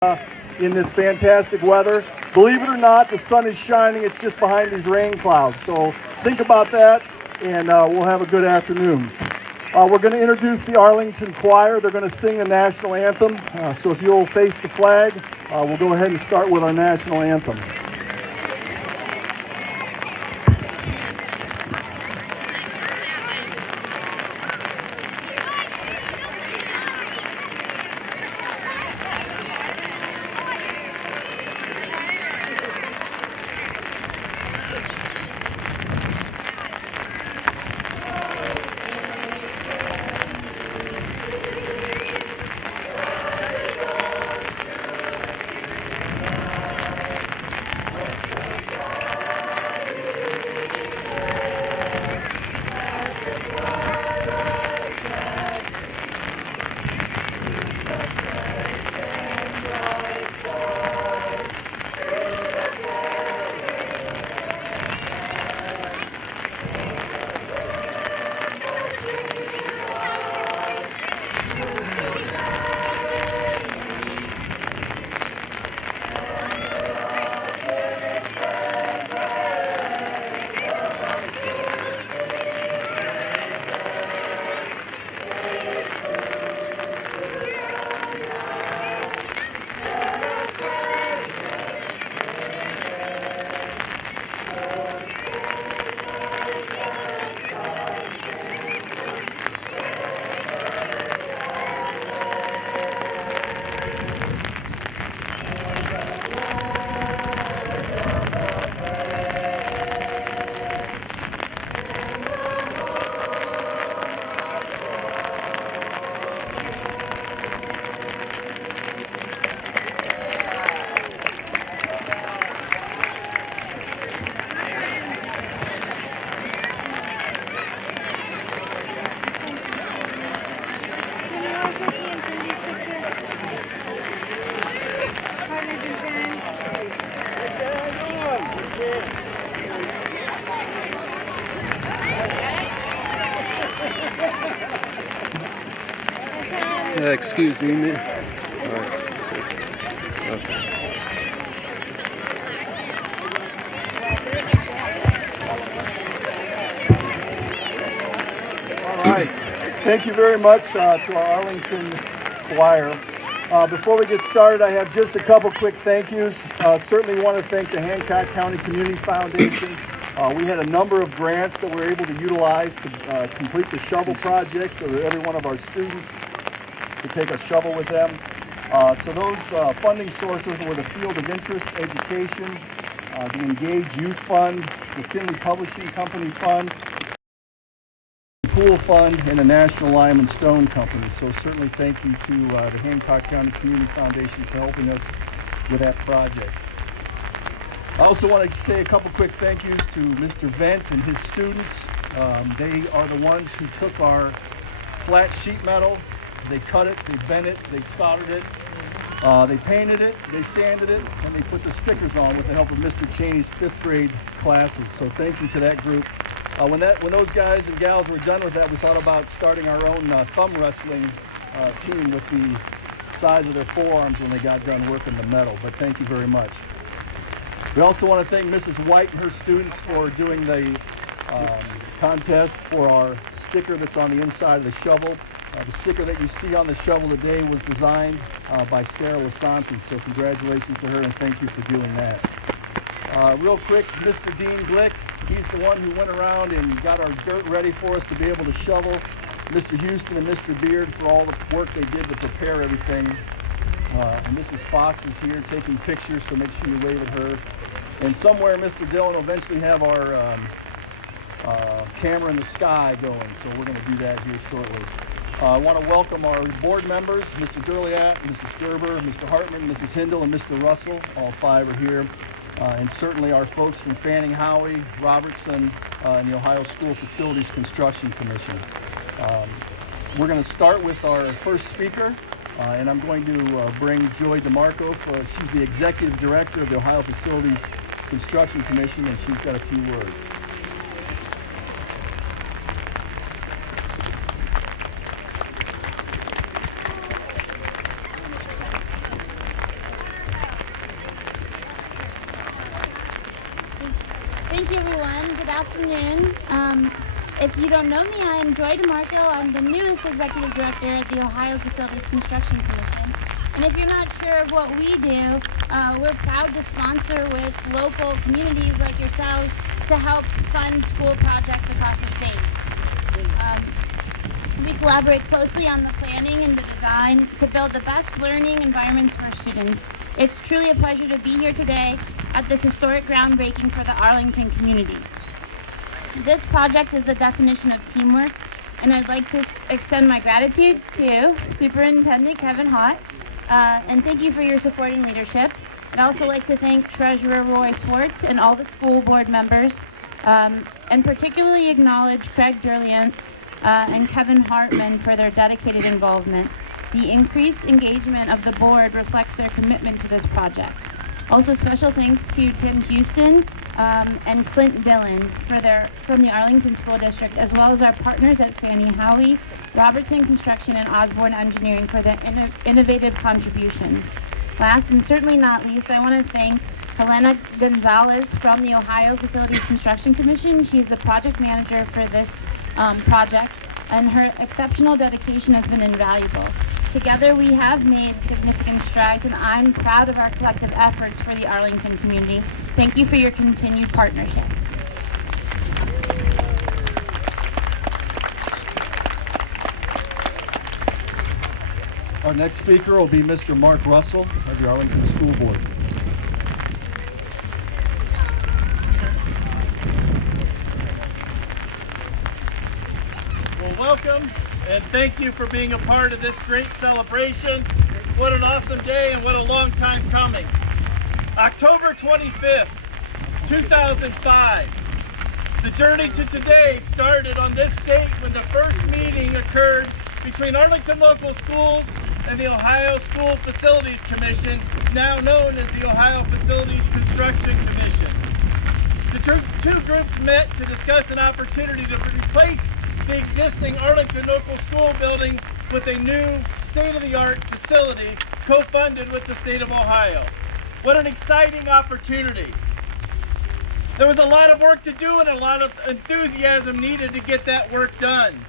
in this fantastic weather. Believe it or not, the sun is shining. It's just behind these rain clouds. So think about that, and we'll have a good afternoon. We're going to introduce the Arlington Choir. They're going to sing the national anthem. So if you'll face the flag, we'll go ahead and start with our national anthem. Excuse me, man. All right. Okay. All right. Thank you very much to our Arlington Choir. Before we get started, I have just a couple quick thank yous. Certainly want to thank the Hancock County Community Foundation. We had a number of grants that we were able to utilize to complete the shovel project so that every one of our students to take a shovel with them. So those funding sources were the Field of Interest Education, the Engage Youth Fund, the Finley Publishing Company Fund, the Pool Fund, and the National Lime and Stone Company. So certainly thank you to the Hancock County Community Foundation for helping us with that project. I also want to say a couple quick thank yous to Mr. Vent and his students. They are the ones who took our flat sheet metal. They cut it, they bent it, they soldered it, they painted it, they sanded it, and they put the stickers on with the help of Mr. Cheney's 5th grade classes. So thank you to that group. When those guys and gals were done with that, we thought about starting our own thumb wrestling team with the size of their forearms when they got done working the metal. But thank you very much. We also want to thank Mrs. White and her students for doing the contest for our sticker that's on the inside of the shovel. The sticker that you see on the shovel today was designed by Sarah Lasanti, so congratulations to her and thank you for doing that. Real quick, Mr. Dean Glick, he's the one who went around and got our dirt ready for us to be able to shovel. Mr. Houston and Mr. Beard for all the work they did to prepare everything. And Mrs. Fox is here taking pictures, so make sure you wave at her. And somewhere Mr. Dillon will eventually have our camera in the sky going, so we're going to do that here shortly. I want to welcome our board members, Mr. Durliat, Mrs. Gerber, Mr. Hartman, Mrs. Hindle, and Mr. Russell. All 5 are here. And certainly our folks from Fanning Howey, Robertson, and the Ohio School Facilities Construction Commission. We're going to start with our first speaker, and I'm going to bring Joy DeMarco. She's the Executive Director of the Ohio Facilities Construction Commission, and she's got a few words. Thank you, everyone. Good afternoon. If you don't know me, I am DeMarco. I'm the newest executive director at the Ohio Facilities Construction Commission. And if you're not sure of what we do, we're proud to sponsor with local communities like yourselves to help fund school projects across the state. We collaborate closely on the planning and the design to build the best learning environments for students. It's truly a pleasure to be here today at this historic groundbreaking for the Arlington community. This project is the definition of teamwork, and I'd like to extend my gratitude to Superintendent Kevin Haught, and thank you for your support and leadership. I'd also like to thank Treasurer Roy Swartz and all the school board members, and particularly acknowledge Craig Durliat and Kevin Hartman for their dedicated involvement. The increased engagement of the board reflects their commitment to this project. Also, special thanks to Tim Houston and Clint Dillon from the Arlington School District, as well as our partners at Fannie Howie, Robertson Construction, and Osborne Engineering for their innovative contributions. Last and certainly not least, I want to thank Helena Gonzalez from the Ohio Facilities Construction Commission. She's the project manager for this project, and her exceptional dedication has been invaluable. Together, we have made significant strides, and I'm proud of our collective efforts for the Arlington community. Thank you for your continued partnership. Our next speaker will be Mr. Mark Russell of the Arlington School Board. Well, welcome, and thank you for being a part of this great celebration. What an awesome day, and what a long time coming. October 25th, 2005. The journey to today started on this date when the first meeting occurred between Arlington Local Schools and the Ohio School Facilities Commission, now known as the Ohio Facilities Construction Commission. The two groups met to discuss an opportunity to replace the existing Arlington Local School building with a new state-of-the-art facility co-funded with the state of Ohio. What an exciting opportunity. There was a lot of work to do and a lot of enthusiasm needed to get that work done.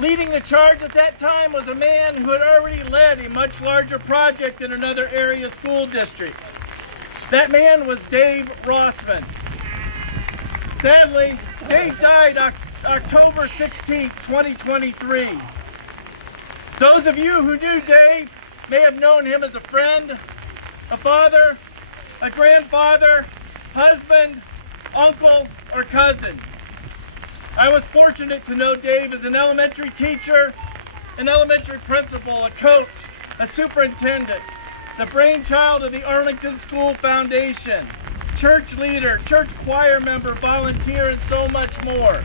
Leading the charge at that time was a man who had already led a much larger project in another area school district. That man was Dave Rossman. Sadly, Dave died October 16, 2023. Those of you who knew Dave may have known him as a friend, a father, a grandfather, husband, uncle, or cousin. I was fortunate to know Dave as an elementary teacher, an elementary principal, a coach, a superintendent, the brainchild of the Arlington School Foundation, church leader, church choir member, volunteer, and so much more.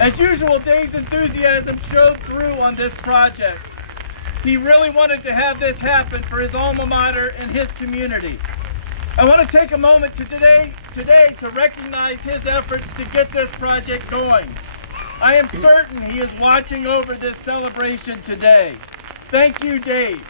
As usual, Dave's enthusiasm showed through on this project. He really wanted to have this happen for his alma mater and his community. I want to take a moment today to recognize his efforts to get this project going. I am certain he is watching over this celebration today. Thank you, Dave.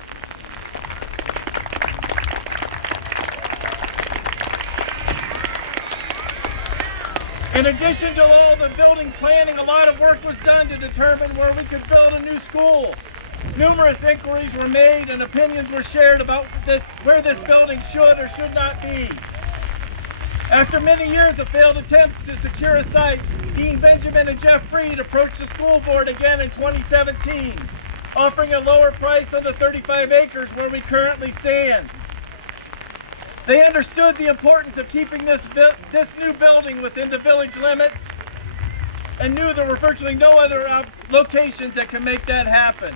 In addition to all the building planning, a lot of work was done to determine where we could build a new school. Numerous inquiries were made and opinions were shared about where this building should or should not be. After many years of failed attempts to secure a site, Dean Benjamin and Jeff Freed approached the school board again in 2017, offering a lower price on the 35 acres where we currently stand. They understood the importance of keeping this new building within the village limits and knew there were virtually no other locations that could make that happen.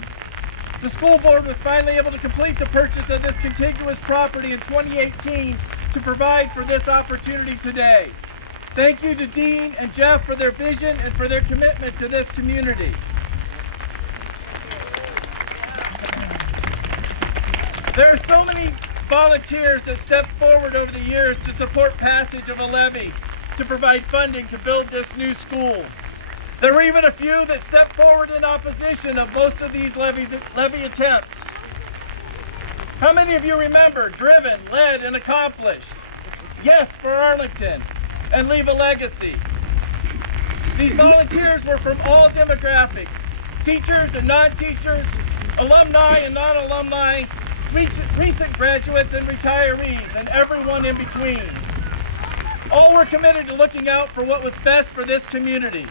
The school board was finally able to complete the purchase of this contiguous property in 2018 to provide for this opportunity today. Thank you to Dean and Jeff for their vision and for their commitment to this community. There are so many volunteers that stepped forward over the years to support passage of a levy to provide funding to build this new school. There were even a few that stepped forward in opposition of most of these levy attempts. How many of you remember driven, led, and accomplished? yes, for Arlington, and leave a legacy. These volunteers were from all demographics, teachers and non-teachers, alumni and non-alumni, recent graduates and retirees, and everyone in between. All were committed to looking out for what was best for this community.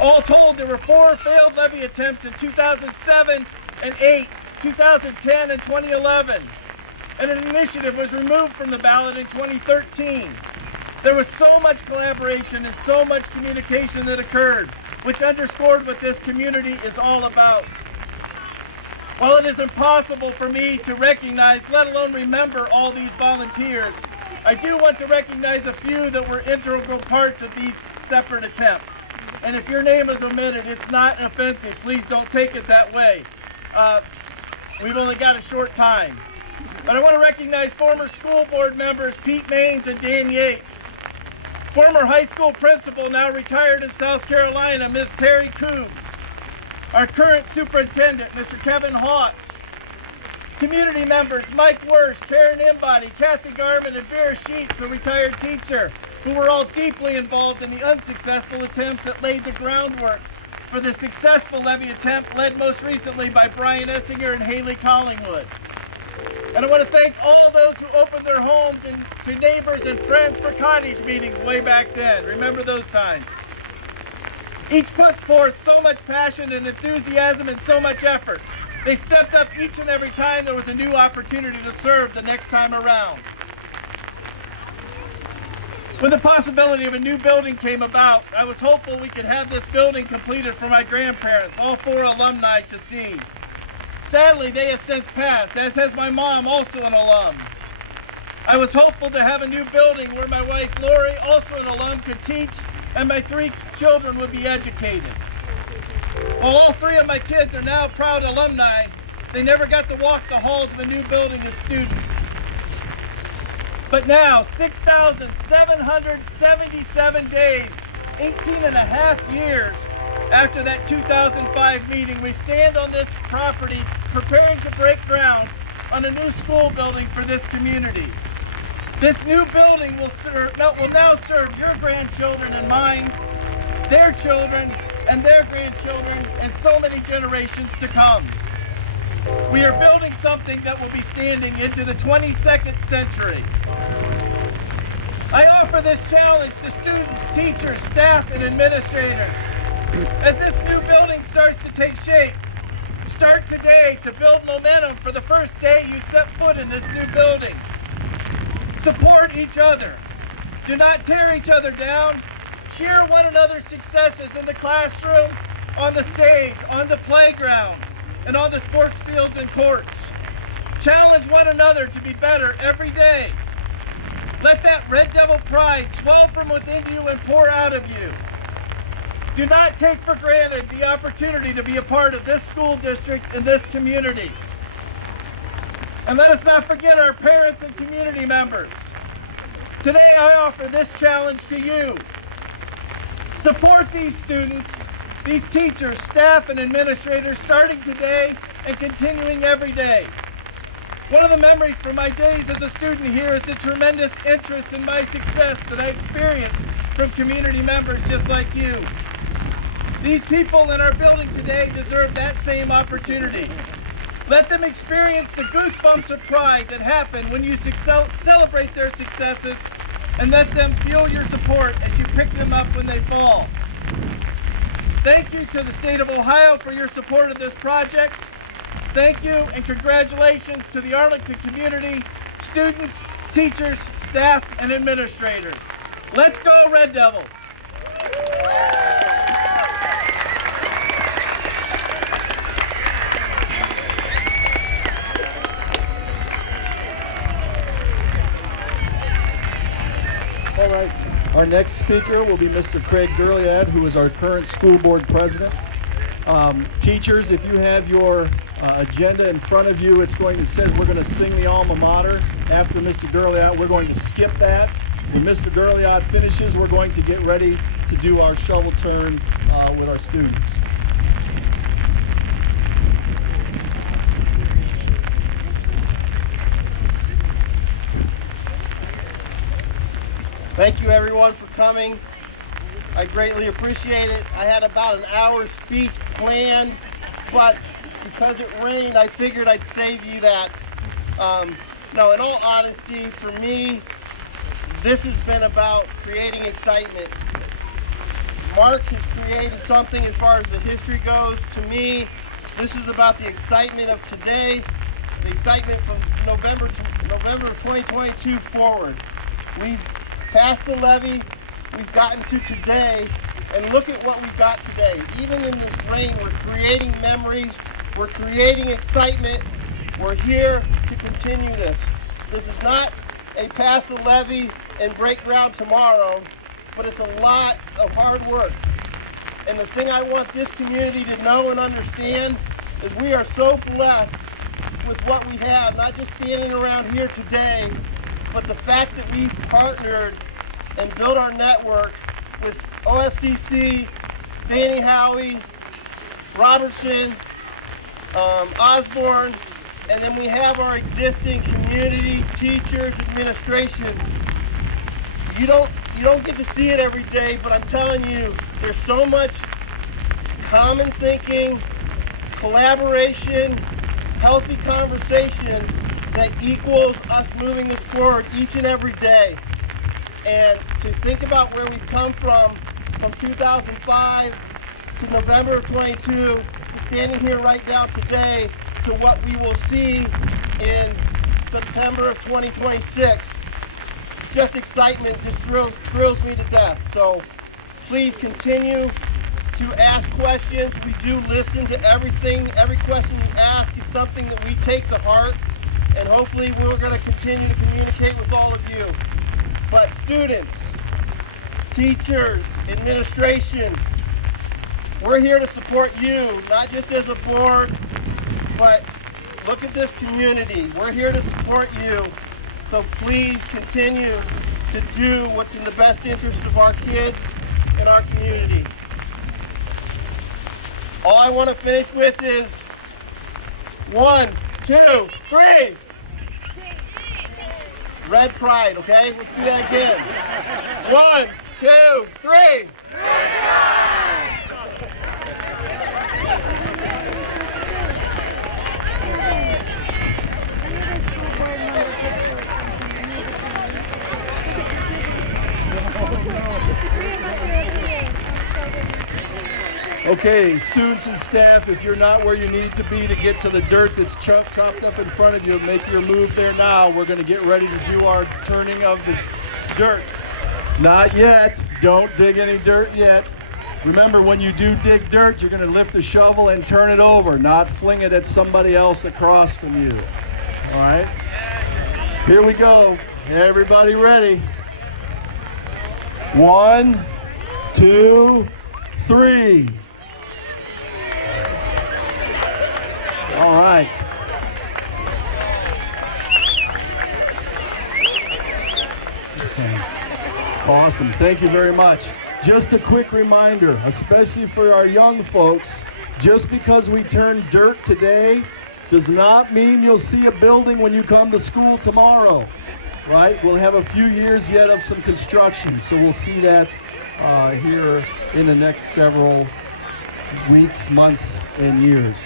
All told, there were 4 failed levy attempts in 2007 and 8, 2010 and 2011, and an initiative was removed from the ballot in 2013. There was so much collaboration and so much communication that occurred, which underscored what this community is all about. While it is impossible for me to recognize, let alone remember all these volunteers, I do want to recognize a few that were integral parts of these separate attempts. And if your name is omitted, it's not offensive. Please don't take it that way. We've only got a short time. But I want to recognize former school board members Pete Maines and Dan Yates. Former high school principal, now retired in South Carolina, Ms. Terry Coombs. Our current superintendent, Mr. Kevin Haught. Community members Mike Worst, Karen Embody, Kathy Garman, and Vera Sheets, a retired teacher, who were all deeply involved in the unsuccessful attempts that laid the groundwork for the successful levy attempt led most recently by Brian Essinger and Haley Collingwood. And I want to thank all those who opened their homes and to neighbors and friends for cottage meetings way back then. Remember those times. Each put forth so much passion and enthusiasm and so much effort. They stepped up each and every time there was a new opportunity to serve the next time around. When the possibility of a new building came about, I was hopeful we could have this building completed for my grandparents, all 4 alumni, to see. Sadly, they have since passed, as has my mom, also an alum. I was hopeful to have a new building where my wife, Lori, also an alum, could teach, and my 3 children would be educated. While all 3 of my kids are now proud alumni, they never got to walk the halls of a new building as students. But now, 6,777 days, 18 and a half years after that 2005 meeting, we stand on this property preparing to break ground on a new school building for this community. This new building will now serve your grandchildren and mine, their children and their grandchildren, and so many generations to come. We are building something that will be standing into the 22nd century. I offer this challenge to students, teachers, staff, and administrators. As this new building starts to take shape, start today to build momentum for the first day you step foot in this new building. Support each other. Do not tear each other down. Cheer one another's successes in the classroom, on the stage, on the playground, and on the sports fields and courts. Challenge one another to be better every day. Let that Red Devil pride swell from within you and pour out of you. Do not take for granted the opportunity to be a part of this school district and this community. And let us not forget our parents and community members. Today I offer this challenge to you. Support these students, these teachers, staff, and administrators starting today and continuing every day. One of the memories from my days as a student here is the tremendous interest in my success that I experienced from community members just like you. These people in our building today deserve that same opportunity. Let them experience the goosebumps of pride that happen when you celebrate their successes, and let them feel your support as you pick them up when they fall. Thank you to the state of Ohio for your support of this project. Thank you and congratulations to the Arlington community, students, teachers, staff, and administrators. Let's go, Red Devils! All right, our next speaker will be Mr. Craig Durliat, who is our current school board president. Teachers, if you have your agenda in front of you, it says we're going to sing the alma mater after Mr. Durliat. We're going to skip that. When Mr. Durliat finishes, we're going to get ready to do our shovel turn with our students. Thank you everyone for coming. I greatly appreciate it. I had about an hour's speech planned, but because it rained, I figured I'd save you that. No, in all honesty, for me, this has been about creating excitement. Mark has created something as far as the history goes. To me, this is about the excitement of today, the excitement from November of 2022 forward. We've passed the levee, we've gotten to today, and look at what we've got today. Even in this rain, we're creating memories, we're creating excitement. We're here to continue this. This is not a pass the levee and break ground tomorrow, but it's a lot of hard work. And the thing I want this community to know and understand is we are so blessed with what we have, not just standing around here today, but the fact that we've partnered and built our network with OFCC, Danny Howie, Robertson, Osborne, and then we have our existing community, teachers, administration. You don't get to see it every day, but I'm telling you, there's so much common thinking, collaboration, healthy conversation that equals us moving this forward each and every day. And to think about where we've come from 2005 to November of 22, to standing here right now today, to what we will see in September of 2026. Just excitement just thrills me to death. So please continue to ask questions. We do listen to everything. Every question you ask is something that we take to heart, and hopefully we're going to continue to communicate with all of you. But students, teachers, administration, we're here to support you, not just as a board, but look at this community. We're here to support you. So please continue to do what's in the best interest of our kids and our community. All I want to finish with is 1, 2, 3. Red pride, okay? Let's do that again. 1, 2, 3. Red pride! Okay, students and staff, if you're not where you need to be to get to the dirt that's chopped up in front of you, make your move there now. We're going to get ready to do our turning of the dirt. Not yet. Don't dig any dirt yet. Remember, when you do dig dirt, you're going to lift the shovel and turn it over, not fling it at somebody else across from you. All right? Here we go. Everybody ready? 1, 2, 3. All right. Okay. Awesome. Thank you very much. Just a quick reminder, especially for our young folks, just because we turn dirt today does not mean you'll see a building when you come to school tomorrow, right? We'll have a few years yet of some construction, so we'll see that here in the next several weeks, months, and years.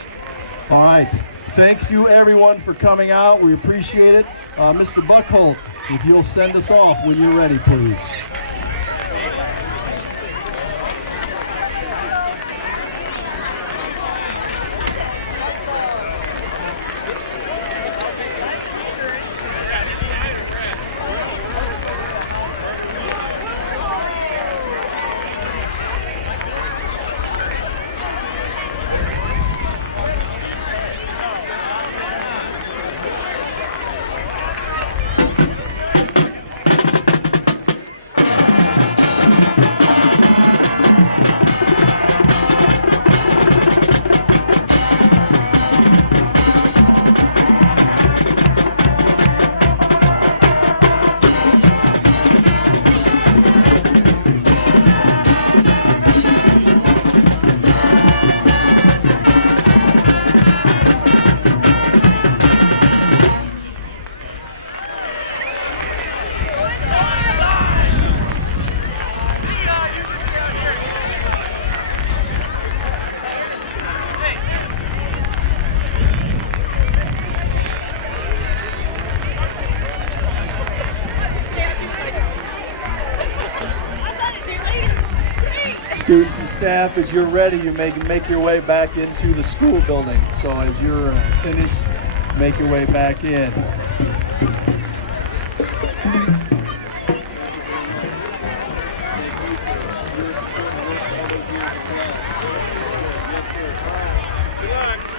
All right. Thanks you everyone for coming out. We appreciate it. Mr. Buckholt, if you'll send us off when you're ready, please. Students and staff, as you're ready, you may make your way back into the school building. So as you're finished, make your way back in. Good luck.